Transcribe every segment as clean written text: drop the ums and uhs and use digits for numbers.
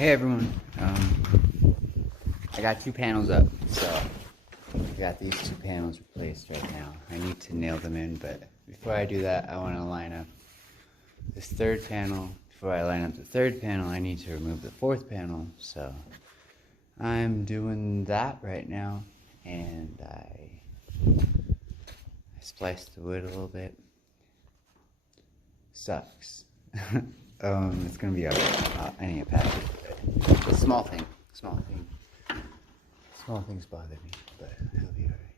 Hey everyone, I got 2 panels up, so I got these 2 panels replaced right now. I need to nail them in, but before I do that, I want to line up this 3rd panel. Before I line up the 3rd panel, I need to remove the 4th panel, so I'm doing that right now, and I spliced the wood a little bit. Sucks. It's gonna be alright. I need a patch it. But a small things bother me, but it'll be alright.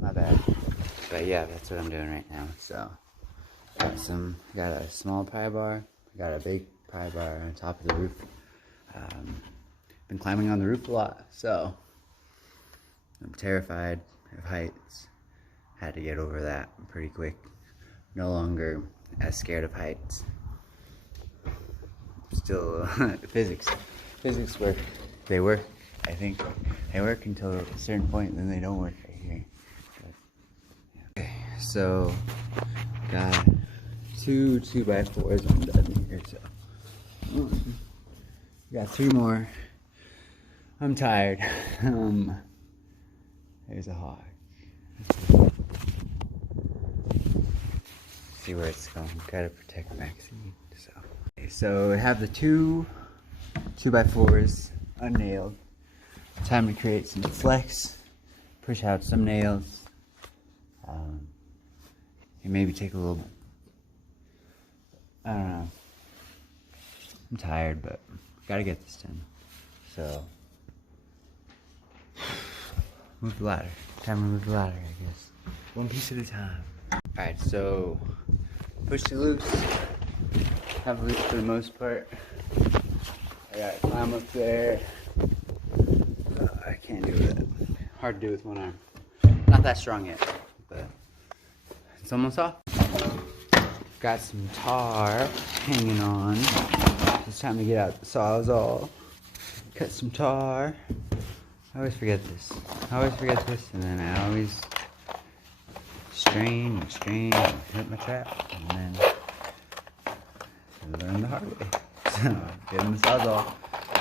My bad. But yeah, that's what I'm doing right now. So, got a small pry bar, got a big pry bar on top of the roof. Been climbing on the roof a lot, so I'm terrified of heights. Had to get over that pretty quick. No longer as scared of heights. Still, physics work. They work. I think they work until a certain point, then they don't work right here. But, yeah. Okay, so got 2 2x4s I'm done here. So got 3 more. I'm tired. There's a hawk. See where it's going. Gotta protect Maxine. So I have the 2 2x4s unnailed. Time to create some flex, push out some nails, and maybe take a little, I don't know. I'm tired, but gotta get this done. So, move the ladder. Time to move the ladder, I guess. One piece at a time. Alright, so push to loose. Have loose for the most part. I gotta climb up there. I can't do it. Hard to do with one arm. Not that strong yet, but it's almost off. Got some tar hanging on. It's time to get out the Sawzall. Cut some tar. I always forget this. And then I always strain and hit my trap, and then I learn the hard way. So, get in the Sawzall.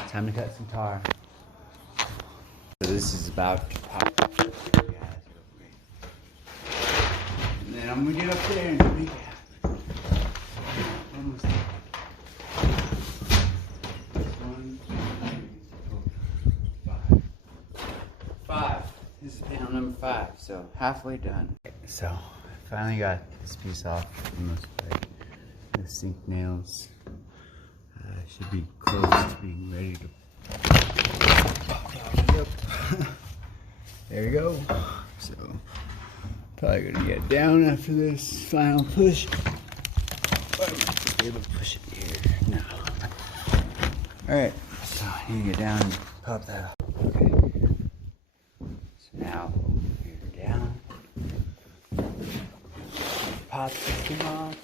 Time to cut some tar. So this is about to pop. And then I'm gonna get up there and make it happen. Almost there. 1, 2, 3, 4, 5. This is panel number 5, so halfway done. So I finally got this piece off for the most part. The sink nails should be close to being ready to pop it up. There you go. So probably gonna get down after this final push. But I might just be able to push it here now. Alright, so I need to get down and pop that off. Okay. So now you're down. Pop this thing off.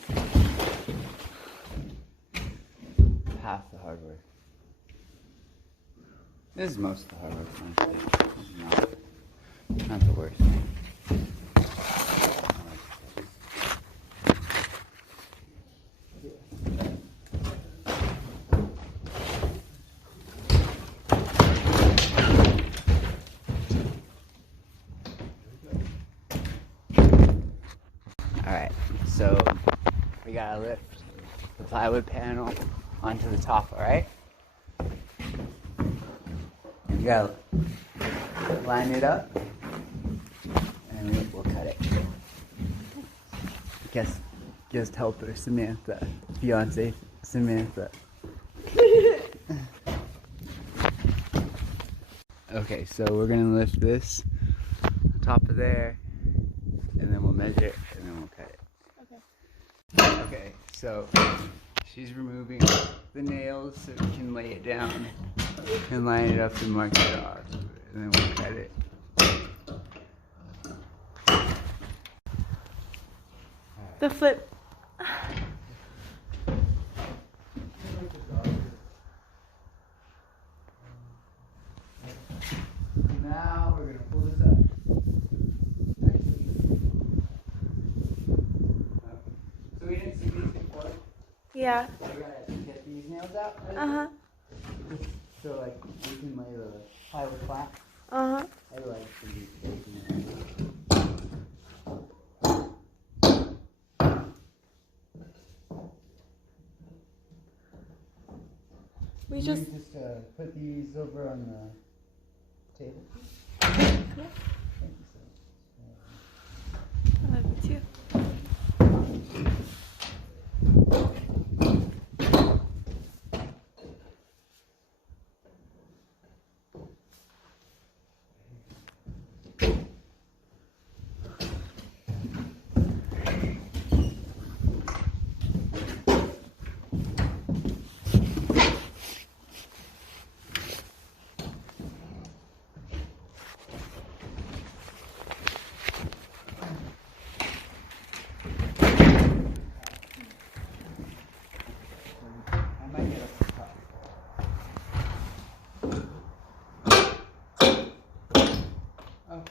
Half the hard work. This is most of the hard work, honestly. This is not the worst thing. Alright, so we gotta lift the plywood panel onto the top, alright? You gotta line it up, and we'll cut it. Guest helper Samantha, fiance Samantha. Okay, so we're gonna lift this on top of there, and then we'll measure it, and then we'll cut it. Okay. Okay, so she's removing the nails so we can lay it down and line it up and mark it off, and then we'll cut it. The flip. Now we're gonna pull this up. So we didn't see these before. Yeah. So we gotta get these nails out. Uh-huh. So like you can lay the plywood flat. Uh-huh. Otherwise it's gonna be shaking. We Can just you just put these over on the table? yeah. Thank you so I love you too. I might get up to the top. Oh,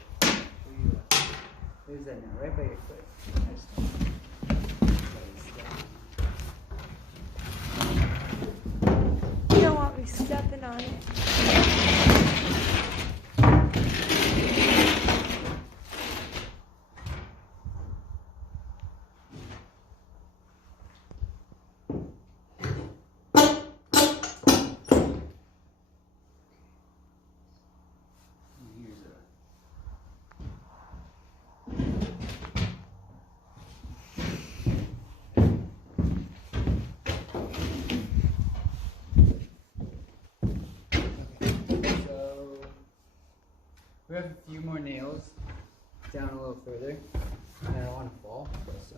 there's that now, right by your foot. You don't want me stepping on it. Here's a So we have a few more nails down a little further. And I don't want to fall, so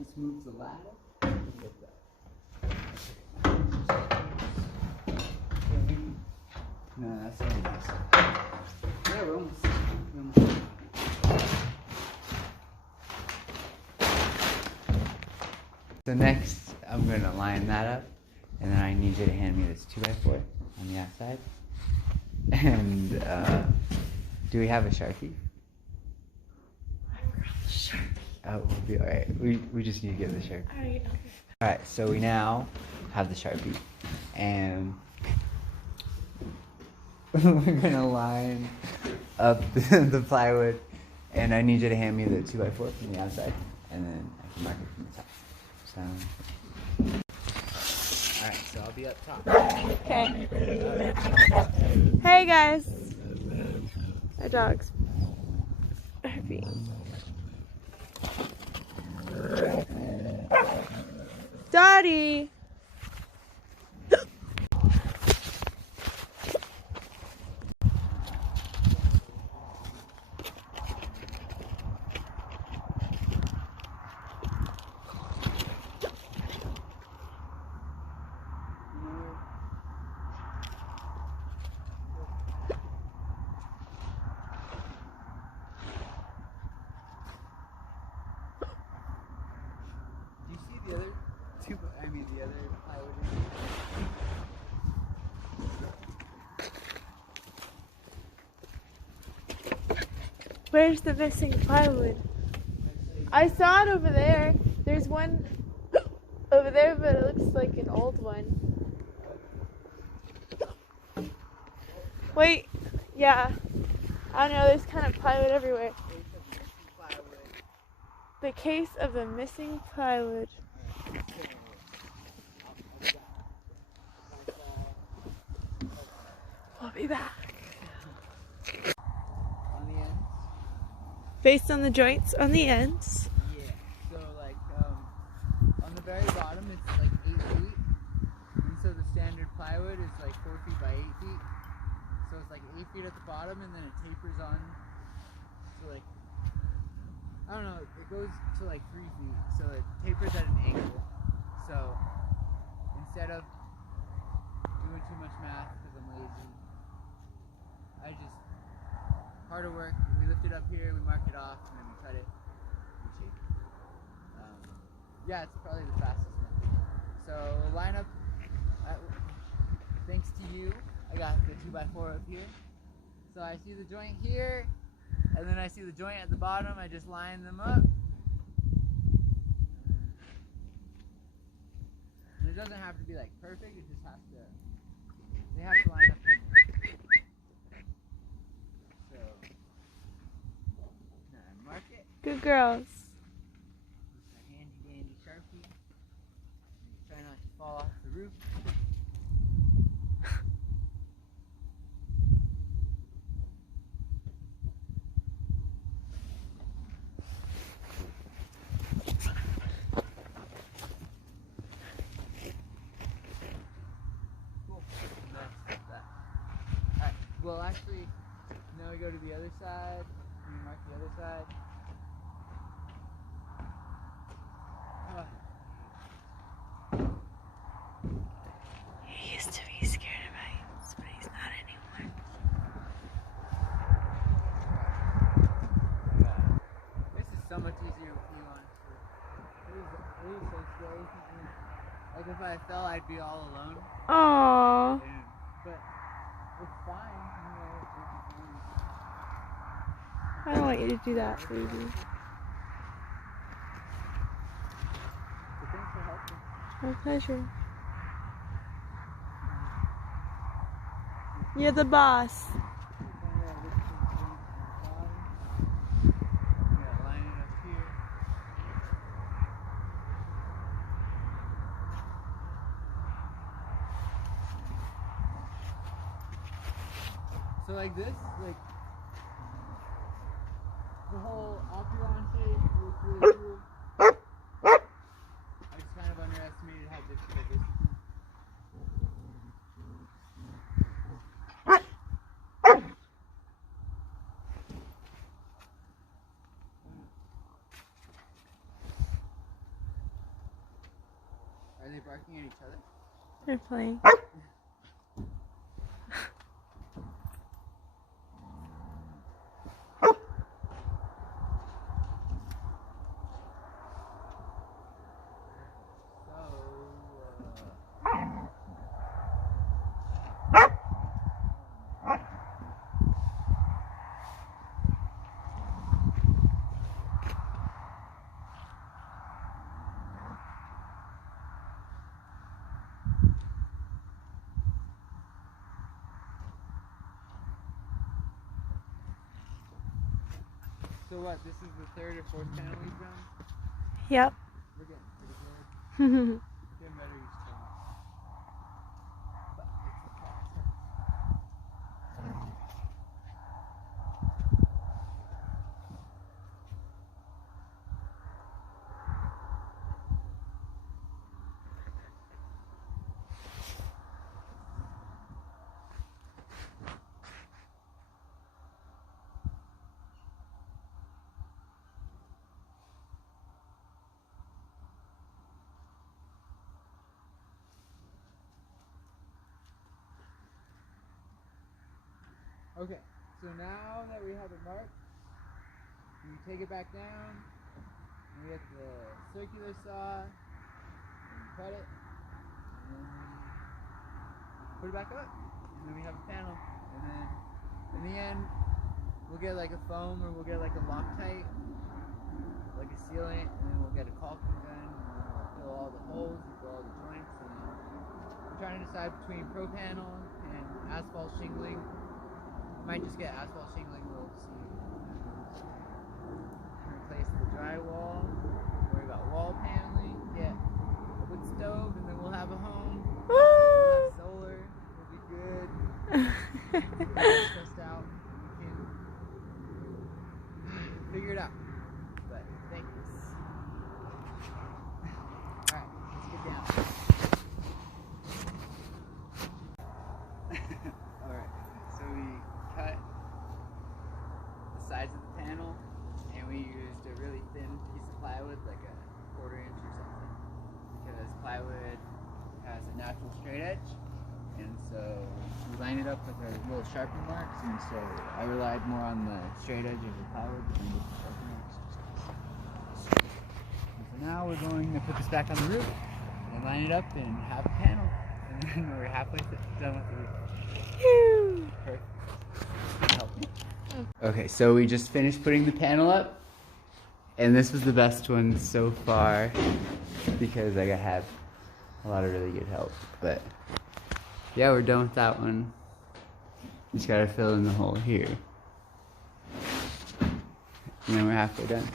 let's move the ladder. Like that. No, that's not nice. Yeah, we're almost. So next, I'm gonna line that up, and then I need you to hand me this 2x4 on the outside. And do we have a Sharpie? I forgot the shirt. Oh, we'll be all right. We just need to get the Sharpie. Alright, okay. All right, so we now have the Sharpie, and we're gonna line up the plywood, and I need you to hand me the 2x4 from the outside, and then I can mark it from the top. So, all right, so I'll be up top. Okay. Hey guys. Our dog's being. Dottie. Do you see the other two? I mean, the other plywood. Where's the missing plywood? I saw it over there. There's one over there, but it looks like an old one. Wait, yeah. I don't know, there's kind of plywood everywhere. The case of the missing plywood. We'll be back. On the ends? Based on the joints on the ends. Yeah. So like on the very bottom it's like 8 feet. And so the standard plywood is like 4 feet by 8 feet. So it's like 8 feet at the bottom and then it tapers on to like, I don't know, it goes to like 3 feet. So it tapers at an angle. So instead of doing too much math because I'm lazy, I just, harder work, we lift it up here, we mark it off, and then we cut it, we shape it. Yeah, it's probably the fastest method. So line up, thanks to you, I got the 2x4 up here. So I see the joint here, and then I see the joint at the bottom, I just line them up. And it doesn't have to be like perfect, it just has to they have to line up in there. So, now mark it. Good girls. With a handy dandy Sharpie. And try not to fall off the roof. Well, actually, now we go to the other side. We mark the other side. He used to be scared of heights, but he's not anymore. This is so much easier with you on. It is so scary. Like if I fell, I'd be all alone. Aww. But it's fine. I don't want you to do that, baby. But thanks for helping. My pleasure. You're the boss. Line it up here. So like this, like the whole operon shape looks really cool. I just kind of underestimated how difficult this is. Are they barking at each other? They're playing. So what, this is the third or fourth panel you've done? Yep. We're getting pretty good. Getting better each time. But it's a process. Okay, so now that we have it marked, we take it back down, and we get the circular saw, and we cut it, and then we put it back up, and then we have a panel, and then in the end, we'll get like a foam, or we'll get like a Loctite, like a sealant, and then we'll get a caulking gun, and then we'll fill all the holes, fill all the joints, and then we're trying to decide between pro panel and asphalt shingling. Might just get asphalt shingling, we'll see. Replace the drywall, worry about wall paneling, get a wood stove, and then we'll have a home. We'll have solar, we'll be good. We're not stressed out. We can figure it out. But thanks. Alright, let's get down. Alright, so we cut the sides of the panel, and we used a really thin piece of plywood, like a 1/4 inch or something, because plywood has a natural straight edge, and so we lined it up with our little Sharpie marks, and so I relied more on the straight edge of the plywood than the Sharpie marks. And so now we're going to put this back on the roof, and line it up, and have a panel, and then we're halfway done with the roof. Perfect. Okay, so we just finished putting the panel up, and this was the best one so far because I had a lot of really good help. But Yeah, we're done with that one. Just gotta fill in the hole here. And then we're halfway done.